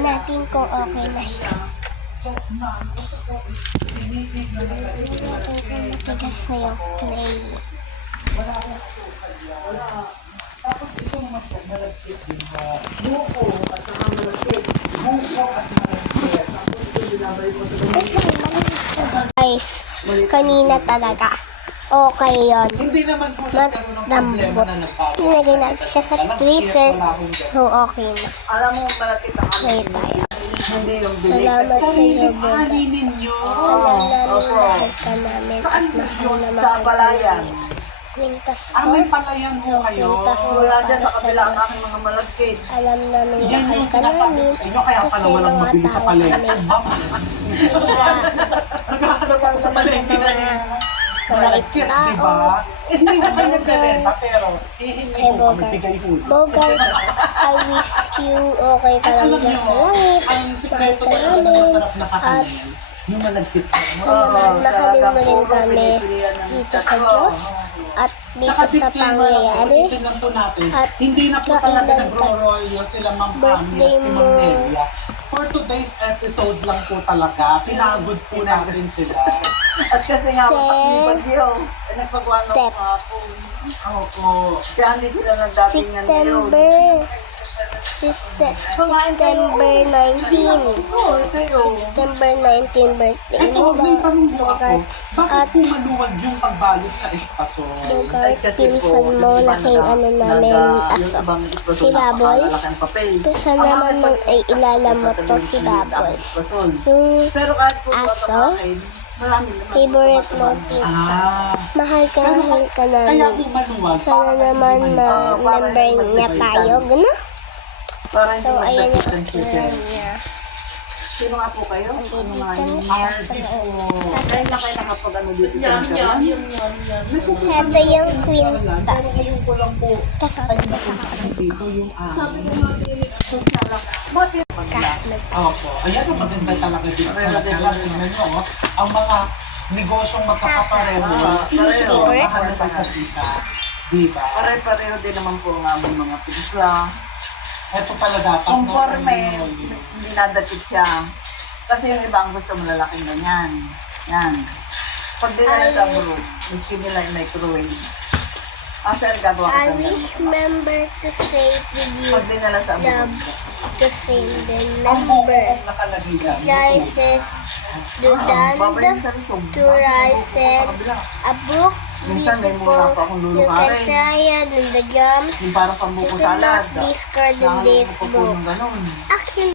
Tingnan natin kung okay na siya. Matigas na yung clay. Tapos ito naman po, malagkit din mo. Buko at saka malagkit. Buko at malagkit. Tapos ito binabay mo sa Guys, kanina talaga. Okay yun. hindi naman po nagkaroon ng problema na nagbago. Nilagay natin siya sa freezer. So, okay na. Alam mo, malapit ang Okay tayo. hindi yung bili. Salamat sa iyo, Boga. Ani ninyo. Alam namin Opo. mahal ka namin at mahal na Sa mahal ka palayan. namin. Quintas May to. palayan ho kayo. Quintas mo Wala dyan para sa sa kabila ang Diyos. aking mga malagkit. Alam namin Yan mahal yung ka sinasabi namin. ko sa inyo, kaya pala Kasi walang mga mabili sa tao palengke. kami. Kaya, Ito lang sa naman sa palengke mga mabait malagkit, tao. di ba? Hindi naman nagbebenta, pero hihingi Hey, ko kami Bogart. bigay huli. Bogart, I wish you okay ka lang Alam dyan niyo, sa langit. ang Mahal sikreto ka talaga ng namin. masarap na kakanin, yung malagkit. Mahalin mo rin kami dito sa Diyos at dito sa pangyayari. Tingnan po natin, At hindi na po talaga kailan ka nagro-rolyo sila Ma'am Pami birthday at si mo. Ma'am Nelia. For today's episode lang po talaga, pinagod po natin sila. At kasi nga, Sir. pag bagyo, nagpagawa ng Step. hapon. Opo. Kaya hindi sila nagdatingan ngayon. September 19. Oo, ito yun. September 19 birthday Ito, mo may ba? tanong po ako. Bogart. Bakit At po maluwag yung pagbalot sa espasol? Bogart, Kasi pinsan po, mo, di ba laking ano namin, aso. Si Baboys. Kasi naman mang ay ilalamot to si Baboys. Yung Pero kahit po aso, marami naman. favorite mo pizza. Mahal ka Kaya namin. po maluwag. Sana naman ma-member niya tayo, gano'n? Para hindi So, ayan yung magdagdag picture niya. Sino nga po kayo? Ano nga Dito yun? na siya sa loob. Kaya na kayo nakapag ano dito sa internet? Ito yung quintas. Ngayon ko lang po, Kasama tayo ko na sa po dito yung Sabi ko nga, Buti Opo. Ayan ang maganda talaga dito sa Nagkalas. Tingnan nyo, oh, ang mga negosyong magkakapareho, pareho. mahal na sa isa. Diba? pare-pareho din naman po ang aming mga pinsla. Ito pala dapat. Conforme, hindi nadakit siya. Kasi yung ibang gusto malalaking ganyan. Yan. Pag di nila sa abroad, miski nila yung microwave. Sir, gagawa I ko ng wish member to say with you pag di nila sa abroad. the same the Ang buong number. nakalagay lang. Rises the dand to rice a book Minsan may mura beautiful. pa akong You can lulukarin. try it in the jams. Yung parang You pambuko should not salad. discard in Nakakalimutan this ko po book. ng ganun. Actually,